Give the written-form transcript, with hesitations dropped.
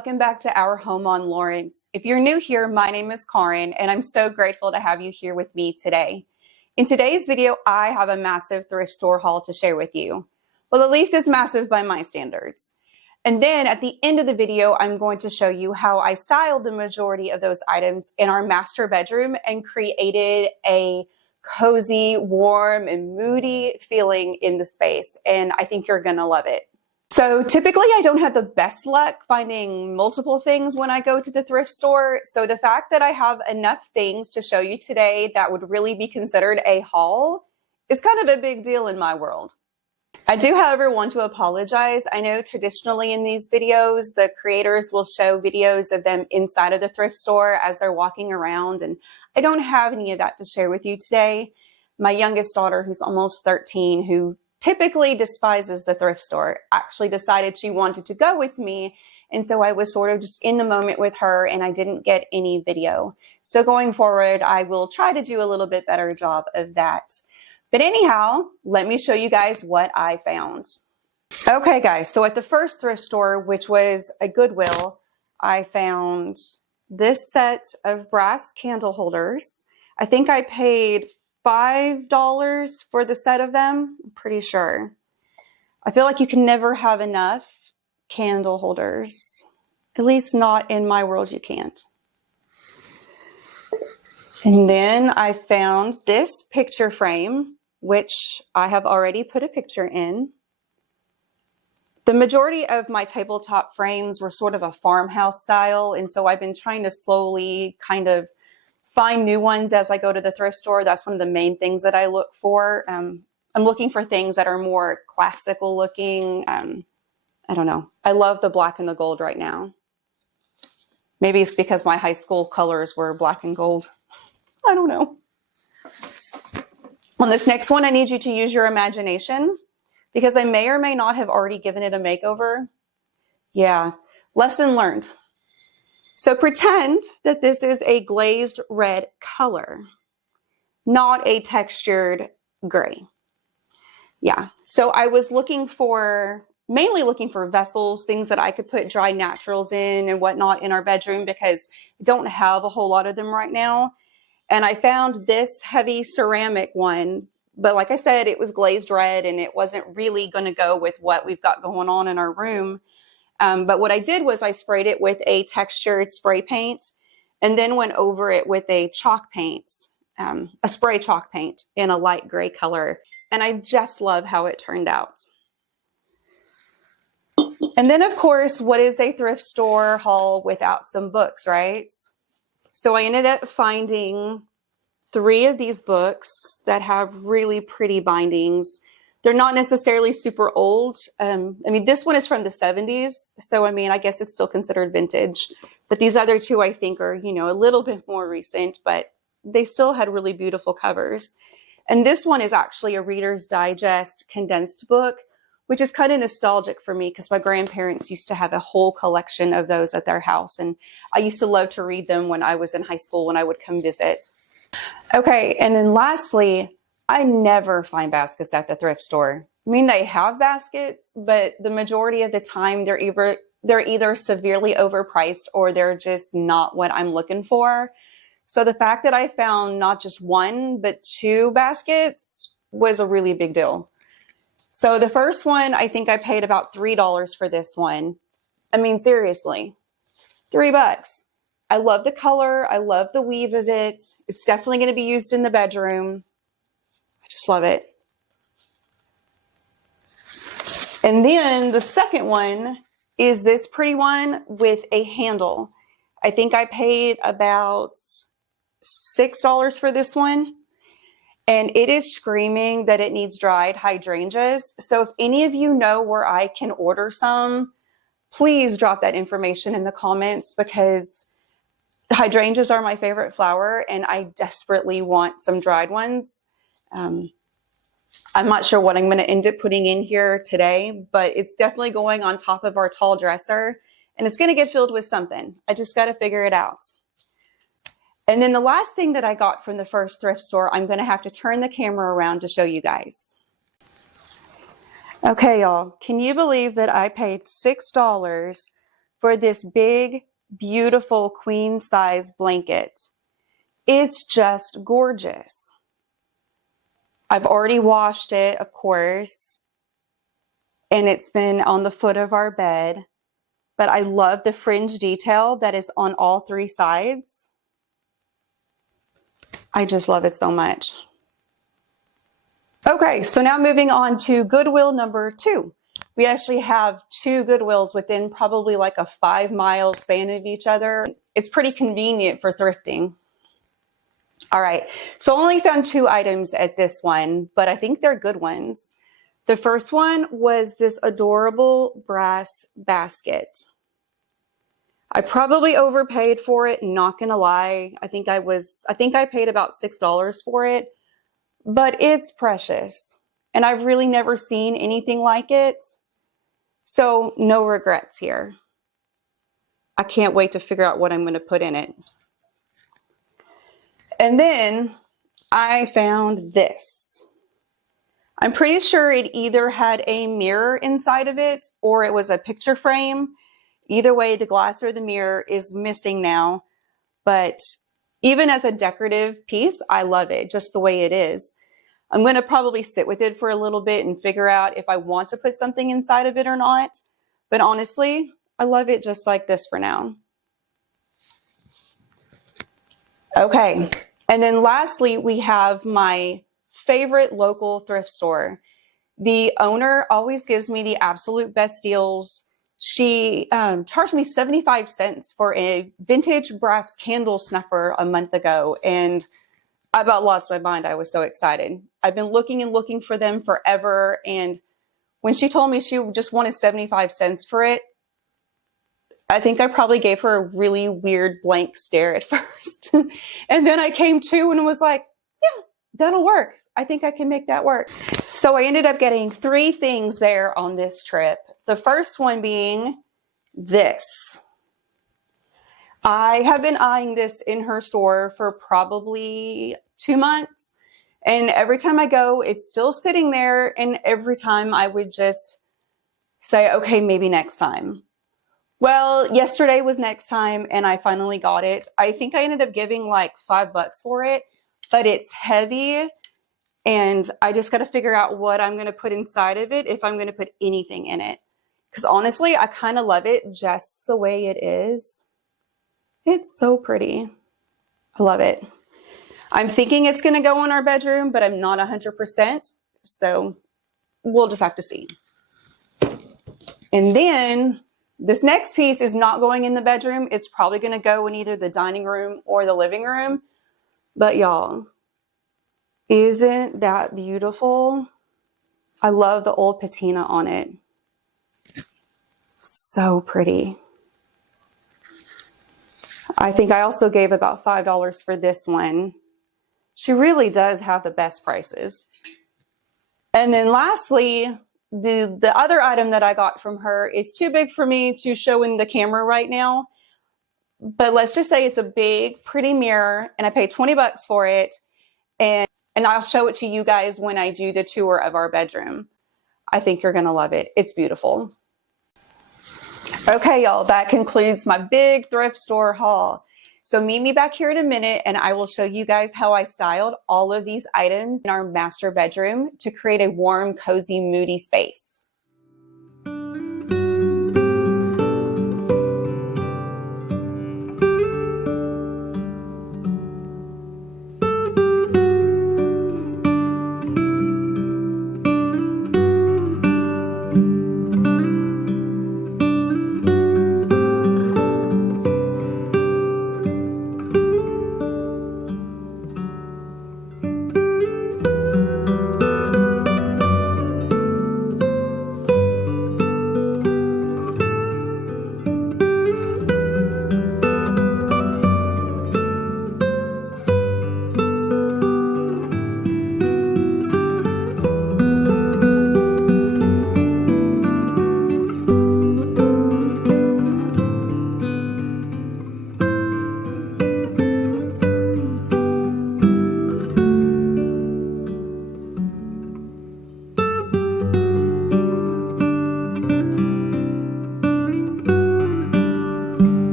welcome back to our home on Lawrence. If you're new here, my name is Karin, and I'm so grateful to have you here with me today. In today's video, I have a massive thrift store haul to share with you. Well, at least it's massive by my standards. And then at the end of the video, I'm going to show you how I styled the majority of those items in our master bedroom and created a cozy, warm, and moody feeling in the space. And I think you're gonna love it. So typically I don't have the best luck finding multiple things when I go to the thrift store. So the fact that I have enough things to show you today that would really be considered a haul is kind of a big deal in my world. I do, however, want to apologize. I know traditionally in these videos, the creators will show videos of them inside of the thrift store as they're walking around, and I don't have any of that to share with you today. My youngest daughter, who's almost 13, who typically despises the thrift store, actually decided she wanted to go with me. And so I was sort of just in the moment with her and I didn't get any video. So going forward, I will try to do a little bit better job of that. But anyhow, let me show you guys what I found. Okay guys, so at the first thrift store, which was a Goodwill, I found this set of brass candle holders. I think I paid $5 for the set of them, I'm pretty sure. I feel like you can never have enough candle holders. At least not in my world, you can't. And then I found this picture frame, which I have already put a picture in. The majority of my tabletop frames were sort of a farmhouse style, and so I've been trying to slowly kind of find new ones as I go to the thrift store. That's one of the main things that I look for. I'm looking for things that are more classical looking. I don't know. I love the black and the gold right now. Maybe it's because my high school colors were black and gold. I don't know. On this next one, I need you to use your imagination because I may or may not have already given it a makeover. Yeah, lesson learned. So pretend that this is a glazed red color, not a textured gray. Yeah, so I was mainly looking for vessels, things that I could put dry naturals in and whatnot in our bedroom because I don't have a whole lot of them right now. And I found this heavy ceramic one, but like I said, it was glazed red and it wasn't really gonna go with what we've got going on in our room. But what I did was I sprayed it with a textured spray paint and then went over it with a chalk paint, a spray chalk paint in a light gray color. And I just love how it turned out. And then of course, what is a thrift store haul without some books, right? So I ended up finding 3 of these books that have really pretty bindings. They're not necessarily super old. I mean, this one is from the 70s. So, I mean, I guess it's still considered vintage. But these other 2, I think, are, you know, a little bit more recent, but they still had really beautiful covers. And this one is actually a Reader's Digest condensed book, which is kind of nostalgic for me because my grandparents used to have a whole collection of those at their house. And I used to love to read them when I was in high school when I would come visit. Okay, and then lastly, I never find baskets at the thrift store. I mean, they have baskets, but the majority of the time they're either severely overpriced or they're just not what I'm looking for. So the fact that I found not just 1, but 2 baskets was a really big deal. So the first one, I think I paid about $3 for this one. I mean, seriously, $3. I love the color. I love the weave of it. It's definitely going to be used in the bedroom. I just love it. And then the second one is this pretty one with a handle. I think I paid about $6 for this one. And it is screaming that it needs dried hydrangeas. So if any of you know where I can order some, please drop that information in the comments because hydrangeas are my favorite flower and I desperately want some dried ones. I'm not sure what I'm going to end up putting in here today, but it's definitely going on top of our tall dresser and it's going to get filled with something. I just got to figure it out. And then the last thing that I got from the first thrift store, I'm going to have to turn the camera around to show you guys. Okay, y'all, can you believe that I paid $6 for this big, beautiful queen size blanket. It's just gorgeous. I've already washed it, of course, and it's been on the foot of our bed, but I love the fringe detail that is on all three sides. I just love it so much. Okay, so now moving on to Goodwill number 2. We actually have 2 Goodwills within probably like a 5-mile span of each other. It's pretty convenient for thrifting. All right, so I only found 2 items at this one, but I think they're good ones. The first one was this adorable brass basket. I probably overpaid for it, not gonna lie. I think I paid about $6 for it, but it's precious. And I've really never seen anything like it. So no regrets here. I can't wait to figure out what I'm gonna put in it. And then I found this. I'm pretty sure it either had a mirror inside of it or it was a picture frame. Either way, the glass or the mirror is missing now, but even as a decorative piece, I love it just the way it is. I'm going to probably sit with it for a little bit and figure out if I want to put something inside of it or not. But honestly, I love it just like this for now. Okay, and then lastly, we have my favorite local thrift store. The owner always gives me the absolute best deals. She charged me 75 cents for a vintage brass candle snuffer a month ago, and I about lost my mind. I was so excited. I've been looking and looking for them forever, and when she told me she just wanted 75 cents for it, I think I probably gave her a really weird blank stare at first. And then I came to and was like, yeah, that'll work. I think I can make that work. So I ended up getting 3 things there on this trip. The first one being this. I have been eyeing this in her store for probably 2 months. And every time I go, it's still sitting there. And every time I would just say, okay, maybe next time. Well, yesterday was next time and I finally got it. I think I ended up giving like $5 for it, but it's heavy. And I just got to figure out what I'm going to put inside of it, if I'm going to put anything in it. Because honestly, I kind of love it just the way it is. It's so pretty. I love it. I'm thinking it's going to go in our bedroom, but I'm not 100%. So we'll just have to see. And then this next piece is not going in the bedroom. It's probably going to go in either the dining room or the living room. But y'all, isn't that beautiful? I love the old patina on it. So pretty. I think I also gave about $5 for this one. She really does have the best prices. And then lastly, the other item that I got from her is too big for me to show in the camera right now. But let's just say it's a big, pretty mirror, and I paid 20 bucks for it. And I'll show it to you guys when I do the tour of our bedroom. I think you're gonna love it. It's beautiful. Okay, y'all, that concludes my big thrift store haul. So meet me back here in a minute and I will show you guys how I styled all of these items in our master bedroom to create a warm, cozy, moody space.